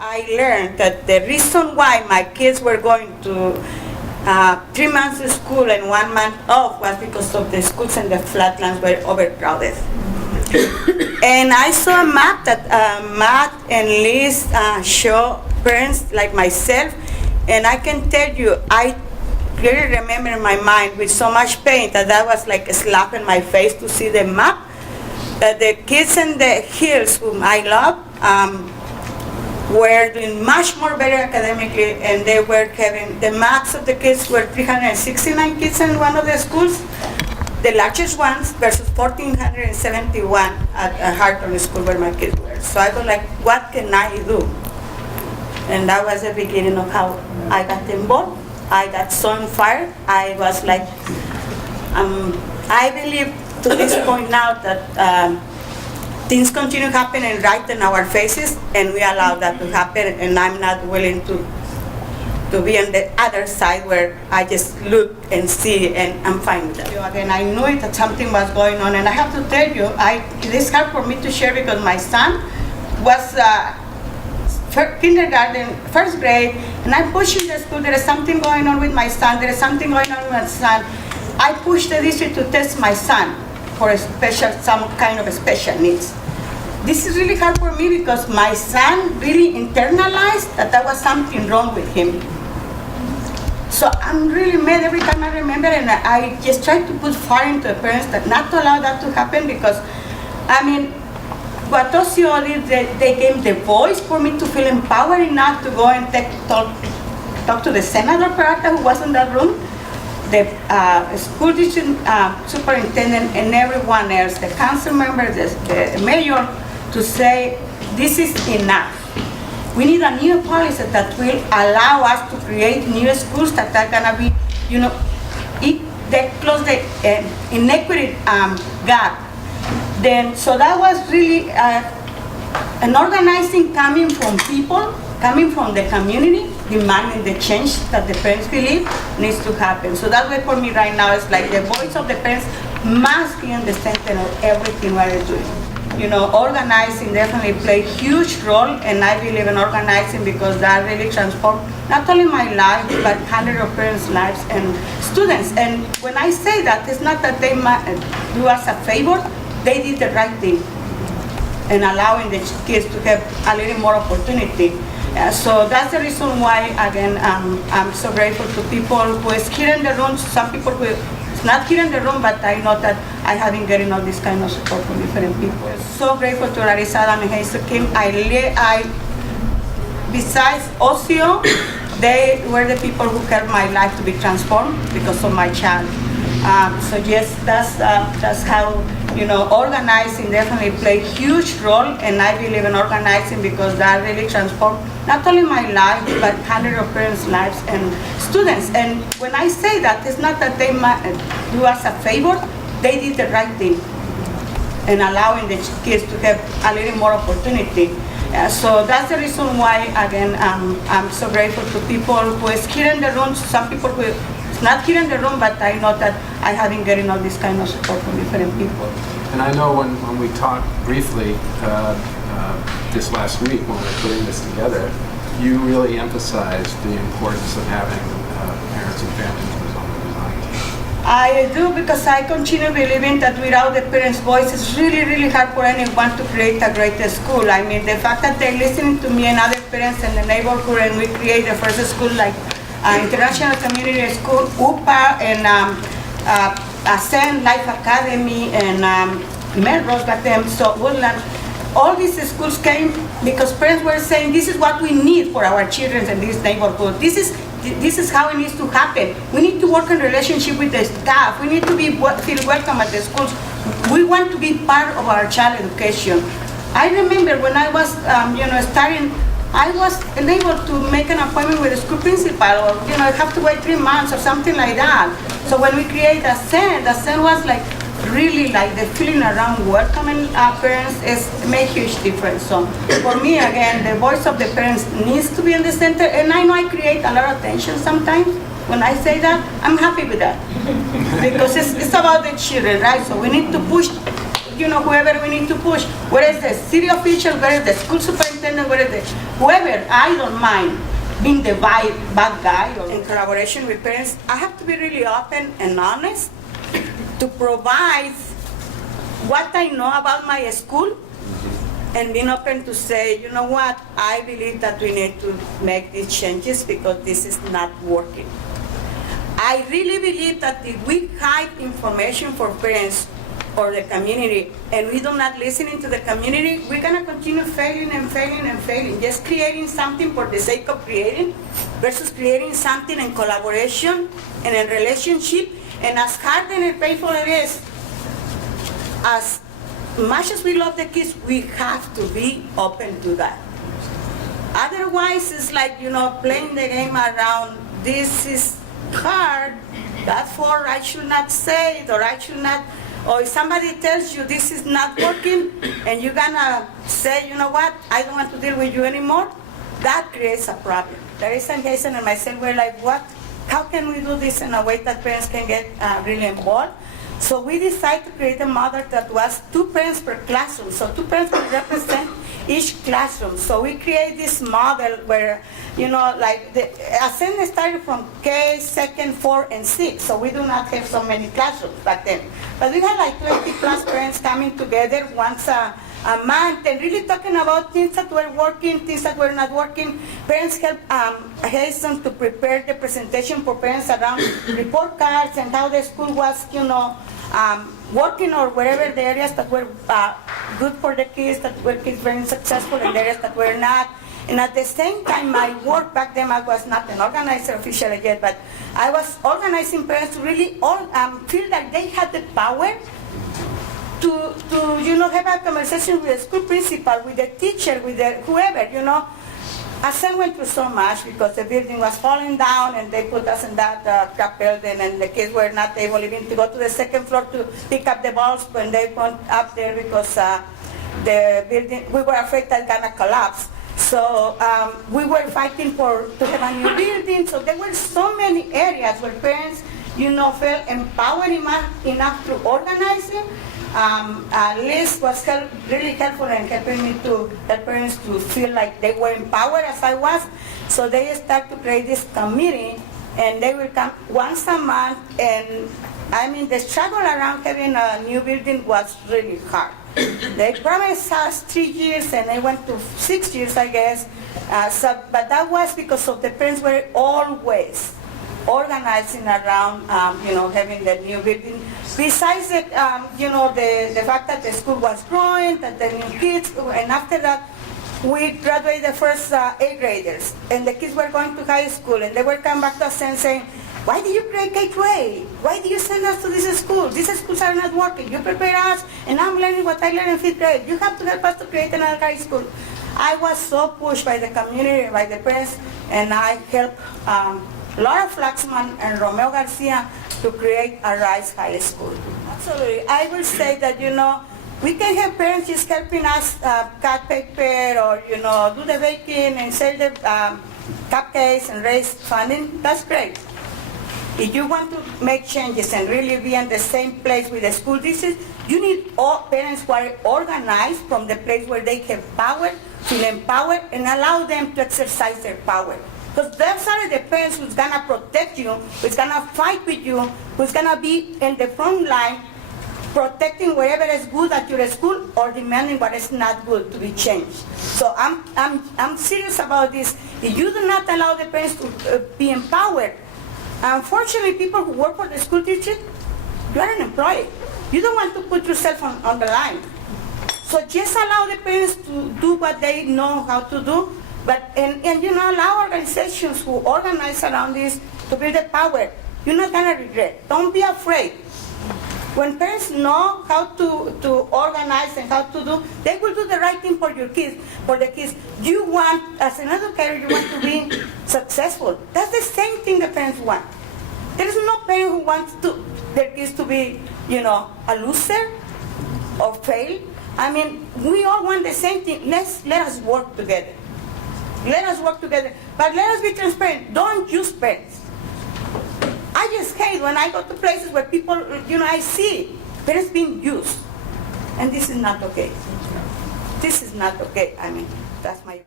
I learned that the reason why my kids were going to 3 months of school and 1 month off was because of the schools and the flatlands were overcrowded. And I saw a map that Matt and Liz show parents like myself, and I can tell you, I really remember in my mind with so much pain that was like a slap in my face to see the map, that the kids in the hills whom I love were doing much more better academically, and they were having, the max of the kids were 369 kids in one of the schools, the largest ones, versus 1,471 at Harton School where my kids were. So I was like, what can I do? And that was the beginning of how I got involved. I got so on fire. I was like, I believe to this point now that things continue happening right in our faces, and we allow that to happen, and I'm not willing to be on the other side where I just look and see, and I'm fine with that. Again, I knew it, that something was going on, and I have to tell you, it is hard for me to share because my son was kindergarten, first grade, and I pushed in the school, there is something going on with my son, there is something going on with my son. I pushed the district to test my son for some kind of special needs. This is really hard for me because my son really internalized that there was something wrong with him. So I'm really mad every time I remember, and I just try to put fire into the parents that not to allow that to happen, because, I mean, what OCO did, they gave the voice for me to feel empowered enough to go and talk to the Senator Peralta, who was in that room, the school district superintendent, and everyone else, the council members, the mayor, to say, this is enough. We need a new policy that will allow us to create new schools that are gonna be, they close the inequity gap. Then, so that was really an organizing coming from people, coming from the community, demanding the change that the parents believe needs to happen. So that way for me right now is like the voice of the parents must be in the center of everything what they're doing. Organizing definitely play a huge role, and I believe in organizing because that really transformed not only my life, but hundreds of parents' lives and students. And when I say that, it's not that they do us a favor, they did the right thing and allowing the kids to have a little more opportunity. So that's the reason why, again, I'm so grateful to people who is here in the room, some people who is not here in the room, but I know that I have been getting all this kind of support from different people. So grateful to Larissa Adam and Hazel Kim. Besides OCO, they were the people who helped my life to be transformed because of my child. So yes, that's how, organizing definitely play a huge role, and I believe in organizing because that really transformed not only my life, but hundreds of parents' lives and students. And when I say that, it's not that they do us a favor, they did the right thing and allowing the kids to have a little more opportunity. So that's the reason why, again, I'm so grateful to people who is here in the room, some people who is not here in the room, but I know that I have been getting all this kind of support from different people. And I know when we talked briefly this last week when we were putting this together, you really emphasized the importance of having parents and family members on the design team. I do, because I continue believing that without the parents' voice, it's really, really hard for anyone to create a great school. I mean, the fact that they're listening to me and other parents in the neighborhood, and we create the first school like International Community School, UPA, and Ascend Life Academy, and Melrose back then, so Woodland. All these schools came because parents were saying, this is what we need for our children in this neighborhood. This is how it needs to happen. We need to work in relationship with the staff. We need to feel welcome at the schools. We want to be part of our child education. I remember when I was, starting, I was unable to make an appointment with the school principal, or I have to wait 3 months or something like that. So when we created the SEN was like really like the feeling around welcoming parents make huge difference. So for me, again, the voice of the parents needs to be in the center, and I know I create a lot of tension sometimes. When I say that, I'm happy with that because it's about the children, right? So we need to push whoever we need to push. Where is the city official? Where is the school superintendent? Where is the whoever? I don't mind being the bad guy. Or in collaboration with parents, I have to be really open and honest to provide what I know about my school, and being open to say, you know what, I believe that we need to make these changes because this is not working. I really believe that if we hide information for parents or the community and we do not listening to the community, we're gonna continue failing and failing and failing. Just creating something for the sake of creating versus creating something in collaboration and in relationship. And as hard and painful it is, as much as we love the kids, we have to be open to that. Otherwise, it's like, playing the game around, this is hard, therefore I should not say it, or I should not, or if somebody tells you this is not working, and you're gonna say, you know what, I don't want to deal with you anymore, that creates a problem. Teresa and Jason and myself were like, what? How can we do this in a way that parents can get really involved? So we decided to create a model that was 2 parents per classroom. So 2 parents will represent each classroom. So we create this model where, like the assembly started from K, 2nd, 4, and 6. So we do not have so many classrooms back then. But we had like 20 plus parents coming together once a month and really talking about things that were working, things that were not working. Parents helped Jason to prepare the presentation for parents around report cards and how the school was, working, or wherever the areas that were good for the kids, that were kids very successful, and the areas that were not. And at the same time, my work back then, I was not an organizer officially yet, but I was organizing parents to really feel that they had the power to have a conversation with the school principal, with the teacher, with the whoever, Asen went through so much because the building was falling down and they put us in that crap building, and the kids were not able even to go to the 2nd floor to pick up the balls when they went up there because the building, we were afraid that it was gonna collapse. So we were fighting to have a new building. So there were so many areas where parents, felt empowered enough to organize it. Liz was really helpful in helping me to help parents to feel like they were empowered as I was. So they start to create this committee, and they will come once a month. And the struggle around having a new building was really hard. They promised us 3 years, and they went to 6 years, I guess. But that was because of the parents were always organizing around, having the new building. Besides the fact that the school was growing, that the new kids, and after that, we graduated the first 8th graders, and the kids were going to high school, and they were coming back to us and saying, why do you create K-8? Why do you send us to this school? These schools are not working. You prepare us, and I'm learning what I learned in 5th grade. You have to help us to create another high school. I was so pushed by the community, by the parents, and I helped Laura Flaxman and Romeo Garcia to create a Rice High School. Absolutely. I will say that, we can have parents just helping us cut paper or, do the baking and sell the cupcakes and raise funding. That's great. If you want to make changes and really be in the same place with the school district, you need all parents who are organized from the place where they have power, feel empowered, and allow them to exercise their power. Because those are the parents who's going to protect you, who's going to fight with you, who's going to be in the front line protecting whatever is good at your school or demanding what is not good to be changed. So I'm serious about this. If you do not allow the parents to be empowered, unfortunately, people who work for the school district, you are an employee. You don't want to put yourself on the line. So just allow the parents to do what they know how to do. But allow organizations who organize around this to build the power. You're not gonna regret. Don't be afraid. When parents know how to organize and how to do, they will do the right thing for your kids, for the kids. You want, as an educator, you want to be successful. That's the same thing the parents want. There is no parent who wants their kids to be, a loser or fail. We all want the same thing. Let us work together. Let us work together, but let us be transparent. Don't use parents. I just hate when I go to places where people, I see parents being used. And this is not okay. This is not okay. I mean, that's my opinion.